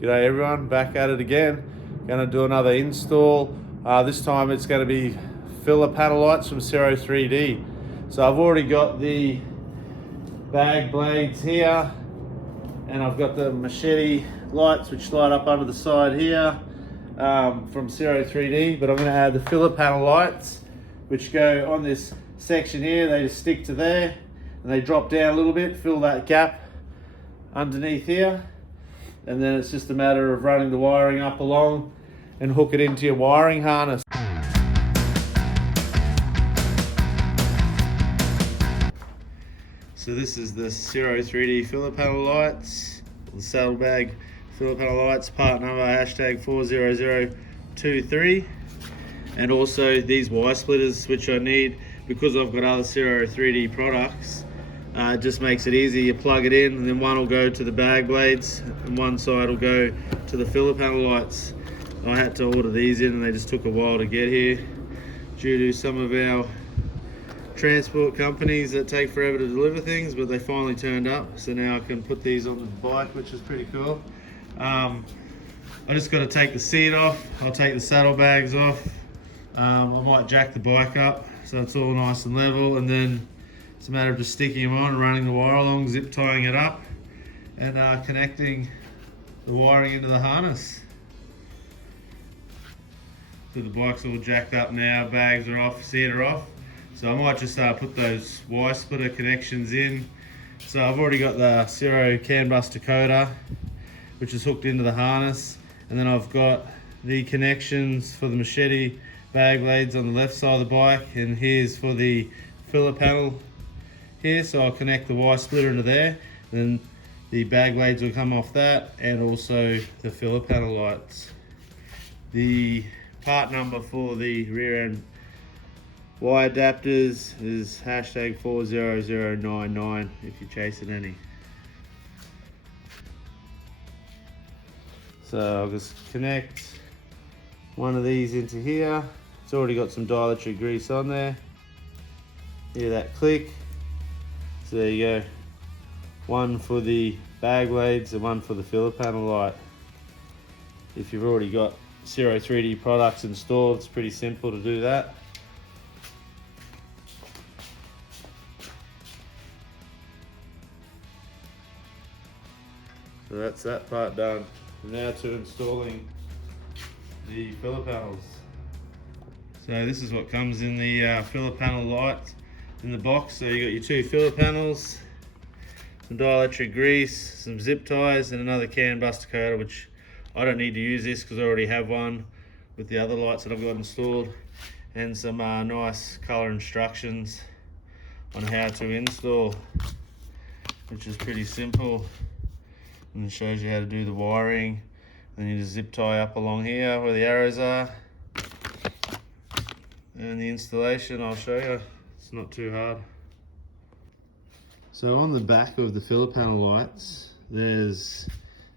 G'day everyone, back at it again. Going to do another install. This time it's going to be filler panel lights from Ciro 3D. So I've already got the bag blades here, and I've got the Machete lights which slide up under the side here from Ciro 3D, but I'm going to add the filler panel lights which go on this section here. They just stick to there and they drop down a little bit, fill that gap underneath here, and then it's just a matter of running the wiring up along and hook it into your wiring harness. So this is the Ciro 3D filler panel lights, the saddlebag filler panel lights, part number #40023, and also these wire splitters which I need because I've got other Ciro 3D products. It just makes it easy. You plug it in and then one will go to the bag blades and one side will go to the filler panel lights. I had to order these in and they just took a while to get here due to some of our transport companies that take forever to deliver things, but they finally turned up, so now I can put these on the bike, which is pretty cool. I just got to take the seat off. I'll take the saddlebags off. I might jack the bike up so it's all nice and level, and then it's a matter of just sticking them on, running the wire along, zip tying it up, and connecting the wiring into the harness. So the bike's all jacked up now, bags are off, seat are off. So I might just put those wire splitter connections in. So I've already got the Ciro CAN bus decoder, which is hooked into the harness. And then I've got the connections for the Machete bag blades on the left side of the bike. And here's for the filler panel here. So I'll connect the wire splitter into there. Then the bag blades will come off that, and also the filler panel lights. The part number for the rear end wire adapters is #40099 if you're chasing any. So I'll just connect one of these into here. It's already got some dielectric grease on there. Hear that click? So there you go. One for the bag blades and one for the filler panel light. If you've already got Ciro 3D products installed, it's pretty simple to do that. So that's that part done. Now to installing the filler panels. So this is what comes in the filler panel light in the box. So you got your two filler panels, some dielectric grease, some zip ties, and another CAN bus decoder, which I don't need to use this because I already have one with the other lights that I've got installed, and some nice color instructions on how to install, which is pretty simple. And it shows you how to do the wiring. Then you just zip tie up along here where the arrows are. And the installation, I'll show you. It's not too hard. So on the back of the filler panel lights, there's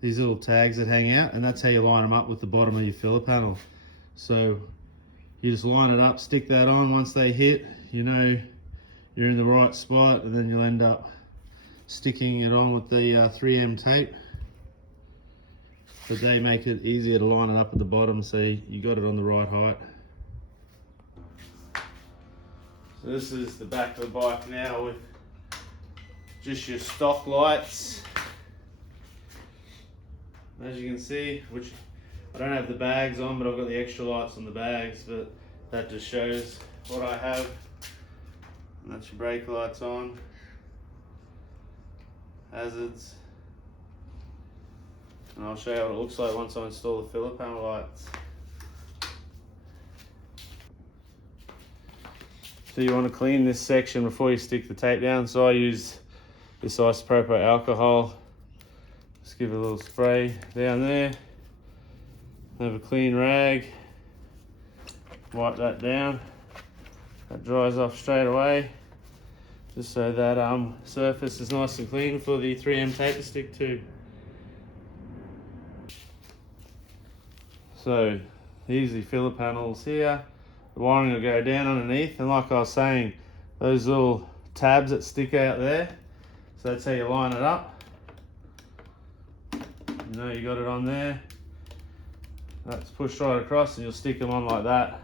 these little tags that hang out, and that's how you line them up with the bottom of your filler panel. So you just line it up, stick that on. Once they hit, you know you're in the right spot, and then you'll end up sticking it on with the 3M tape. But they make it easier to line it up at the bottom, so you got it on the right height. So this is the back of the bike now with just your stock lights. As you can see, which I don't have the bags on, but I've got the extra lights on the bags, but that just shows what I have. And that's your brake lights on, hazards, and I'll show you what it looks like once I install the filler panel lights. So you want to clean this section before you stick the tape down. So I use this isopropyl alcohol. Just give it a little spray down there. Have a clean rag. Wipe that down. That dries off straight away. Just so that surface is nice and clean for the 3M tape to stick to. So these are the filler panels here. The wiring will go down underneath, and like I was saying, those little tabs that stick out there, so that's how you line it up. You know you got it on there. That's pushed right across, and you'll stick them on like that.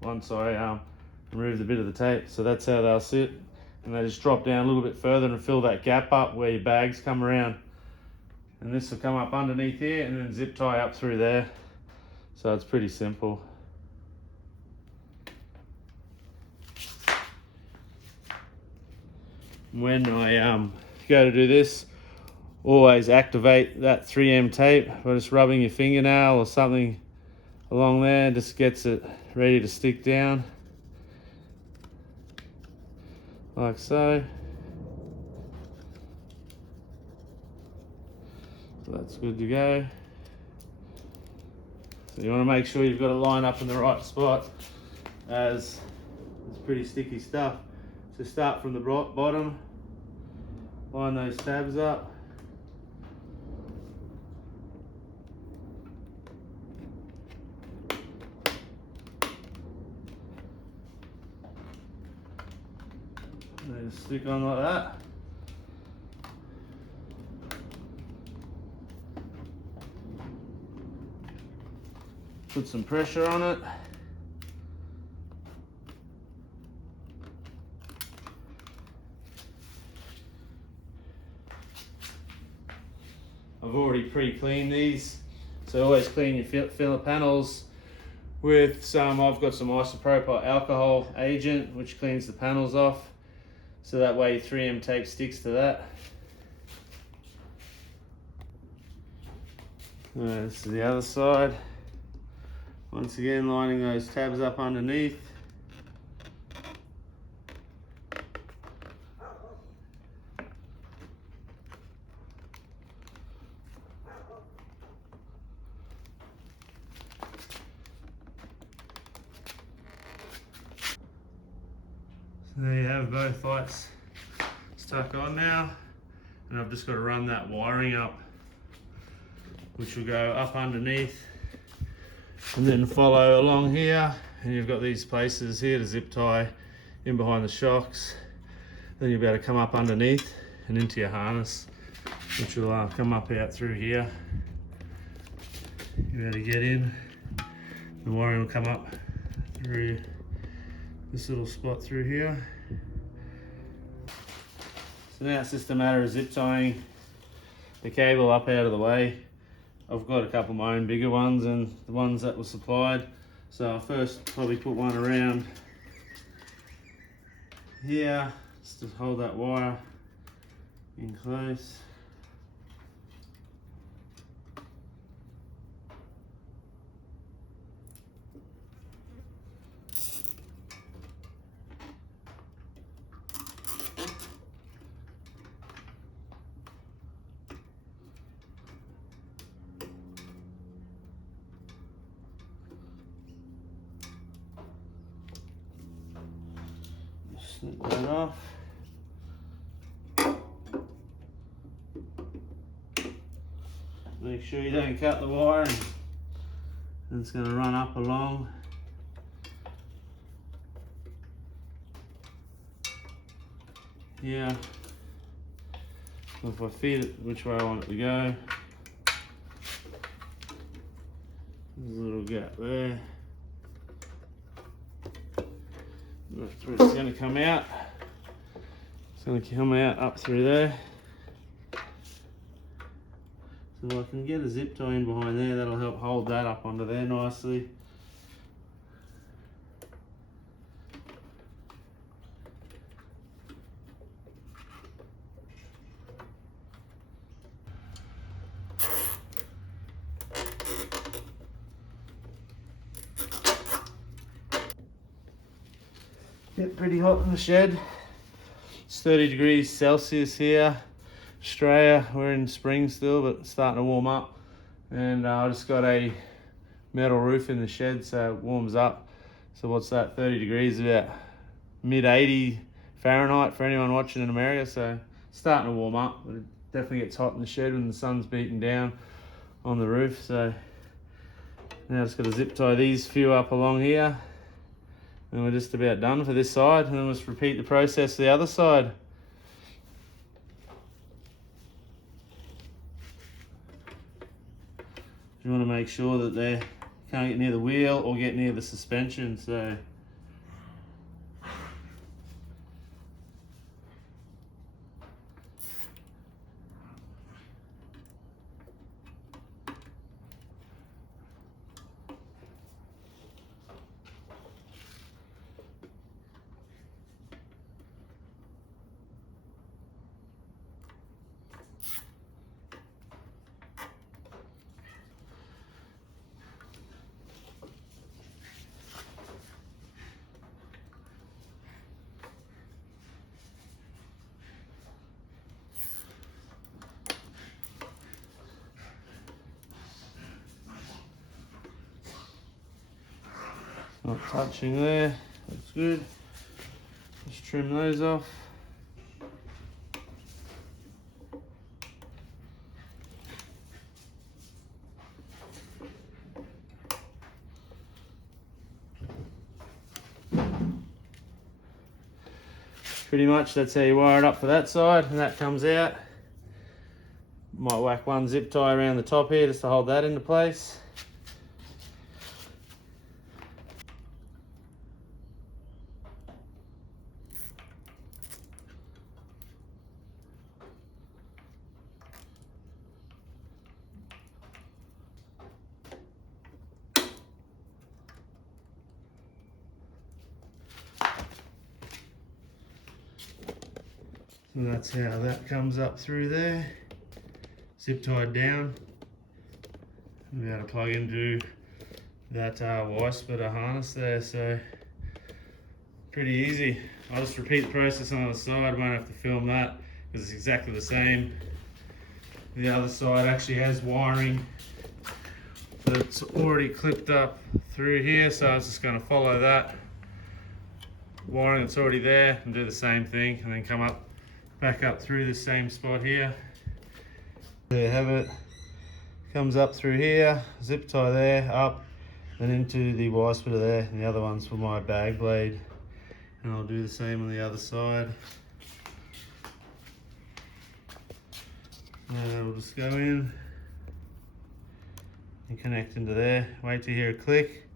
Once I remove the bit of the tape, so that's how they'll sit, and they just drop down a little bit further and fill that gap up where your bags come around. And this will come up underneath here and then zip tie up through there. So it's pretty simple. When I go to do this, always activate that 3M tape by just rubbing your fingernail or something along there, just gets it ready to stick down like so. So that's good to go. So you want to make sure you've got it lined up in the right spot, as it's pretty sticky stuff. So start from the bottom, line those tabs up. And just stick on like that. Put some pressure on it. I've already pre-cleaned these, so always clean your filler panels with some, I've got some isopropyl alcohol agent which cleans the panels off, so that way your 3M tape sticks to that. This is the other side. Once again, lining those tabs up underneath. So there you have both lights stuck on now, and I've just got to run that wiring up, which will go up underneath and then follow along here, and you've got these places here to zip tie in behind the shocks. Then you'll be able to come up underneath and into your harness, which will come up out through here. You'll be able to get in, the wiring will come up through this little spot through here. So now it's just a matter of zip tying the cable up out of the way. I've got a couple of my own bigger ones and the ones that were supplied. So I'll first probably put one around here, just to hold that wire in close. Snip that off. Make sure you don't cut the wire, and it's going to run up along. Here. So if I feed it which way I want it to go, there's a little gap there. That's where it's going to come out. It's going to come out up through there. So I can get a zip tie in behind there, that'll help hold that up onto there nicely. Get pretty hot in the shed. It's 30 degrees Celsius here. Australia, we're in spring still, but it's starting to warm up. And I just got a metal roof in the shed, so it warms up. So what's that, 30 degrees, about mid 80 Fahrenheit for anyone watching in America. So it's starting to warm up, but it definitely gets hot in the shed when the sun's beating down on the roof. So now just got to zip tie these few up along here. And we're just about done for this side, and then let's repeat the process for the other side. you want to make sure that they can't get near the wheel or get near the suspension. So not touching there, that's good. Just trim those off. Pretty much that's how you wire it up for that side, and that comes out. Might whack one zip tie around the top here just to hold that into place. So that's how that comes up through there. Zip tied down. We'll be able to plug into that Y splitter harness there, so pretty easy. I'll just repeat the process on the other side, won't have to film that because it's exactly the same. The other side actually has wiring that's already clipped up through here, so I was just going to follow that wiring that's already there and do the same thing, and then come up back up through the same spot here. There you have it. Comes up through here, zip tie there, up, then into the Y splitter there, and the other one's for my bag blade. And I'll do the same on the other side. Now we'll just go in and connect into there. Wait to hear a click,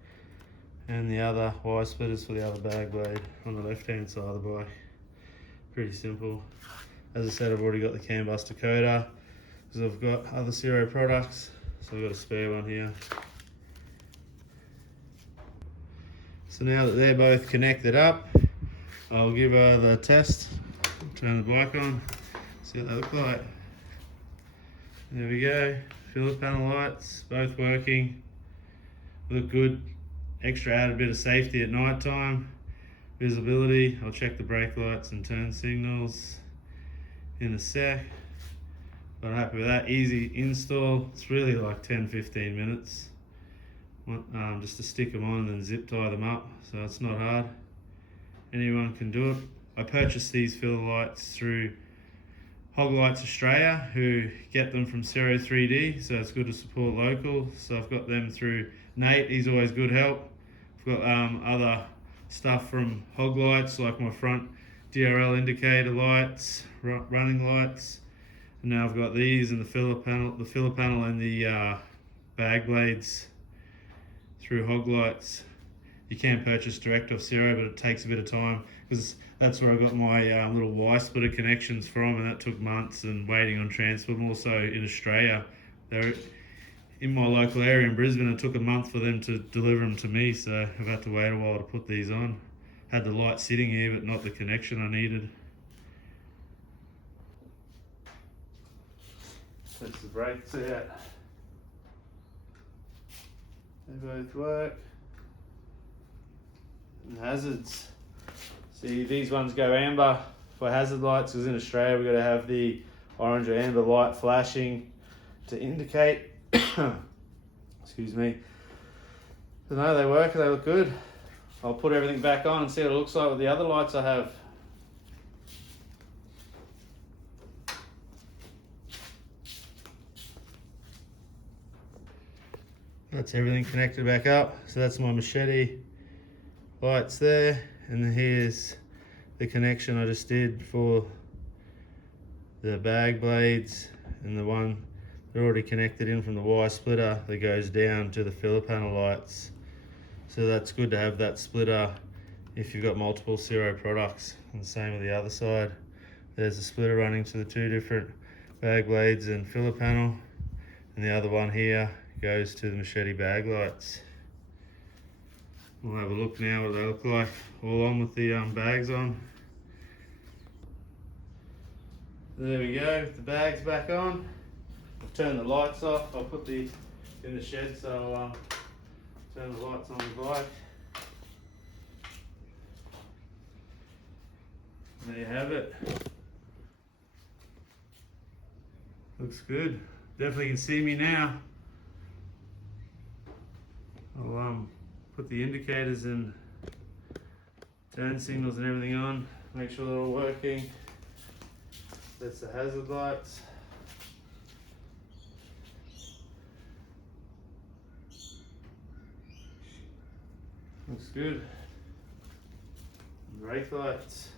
and the other Y splitters for the other bag blade on the left hand side of the bike. Pretty simple. As I said, I've already got the CAN bus decoder because I've got other Ciro products, so I've got a spare one here. So now that they're both connected up, I'll give her the test. Turn the bike on, see what they look like. There we go, filler panel lights, both working. Look good. Extra added bit of safety at night time. Visibility, I'll check the brake lights and turn signals in a sec. But I'm happy with that. Easy install. It's really like 10-15 minutes. Just to stick them on and then zip tie them up. So it's not hard. Anyone can do it. I purchased these filler lights through Hoglights Australia, who get them from Ciro 3D, so it's good to support local. So I've got them through Nate, he's always good help. I've got other stuff from Hoglights, like my front DRL indicator lights, running lights, and now I've got these and the filler panel and the bag blades through Hoglights. You can purchase direct off Ciro, but it takes a bit of time because that's where I got my little Y splitter connections from, and that took months and waiting on transport. And also in Australia, they're in my local area in Brisbane. It took a month for them to deliver them to me, so I've had to wait a while to put these on. Had the light sitting here, but not the connection I needed. Takes the brakes out. They both work. And hazards. See, these ones go amber for hazard lights, because in Australia we've got to have the orange or amber light flashing to indicate. Excuse me. But no, they work, they look good. I'll put everything back on and see what it looks like with the other lights I have. That's everything connected back up. So that's my Machete lights there, and then here's the connection I just did for the bag blades and the They're already connected in from the wire splitter that goes down to the filler panel lights. So that's good to have that splitter if you've got multiple Ciro products. And the same with the other side. There's a splitter running to the two different bag blades and filler panel. And the other one here goes to the Machete bag lights. We'll have a look now what they look like, all on with the bags on. There we go, the bags back on. I've turned the lights off. I'll put the in the shed, so I'll turn the lights on the bike. There you have it. Looks good. Definitely can see me now. I'll put the indicators and turn signals and everything on. Make sure they're all working. That's the hazard lights. Looks good. Brake lights.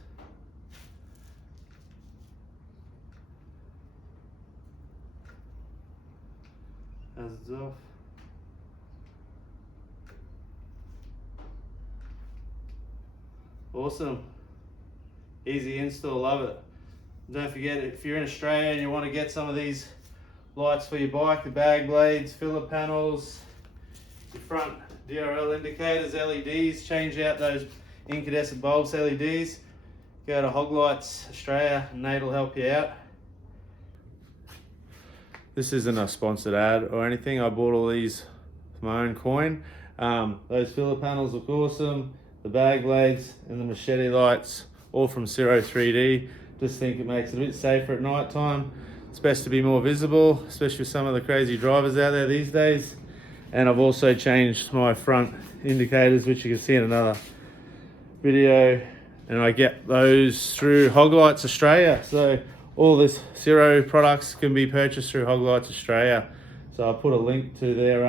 Hazards off. Awesome. Easy install, love it. Don't forget, if you're in Australia and you want to get some of these lights for your bike, the bag blades, filler panels, your front DRL indicators, LEDs, change out those incandescent bulbs, LEDs, go to Hoglights Australia and Nate will help you out. This isn't a sponsored ad or anything. I bought all these for my own coin. Those filler panels look awesome. The bag blades and the Machete lights, all from Ciro 3D. Just think it makes it a bit safer at night time. It's best to be more visible, especially with some of the crazy drivers out there these days. And I've also changed my front indicators, which you can see in another video. And I get those through Hoglights Australia. So all this Ciro products can be purchased through Hoglights Australia. So I'll put a link to their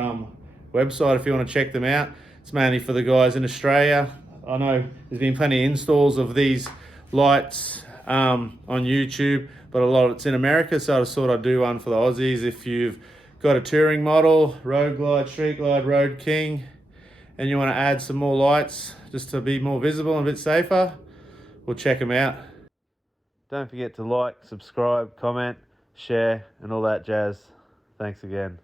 website if you want to check them out. It's mainly for the guys in Australia. I know there's been plenty of installs of these lights on YouTube, but a lot of it's in America, so I just thought I'd do one for the Aussies. If you've got a touring model, Road Glide, Street Glide, Road King, and you want to add some more lights just to be more visible and a bit safer, we'll check them out. Don't forget to like, subscribe, comment, share, and all that jazz. Thanks again.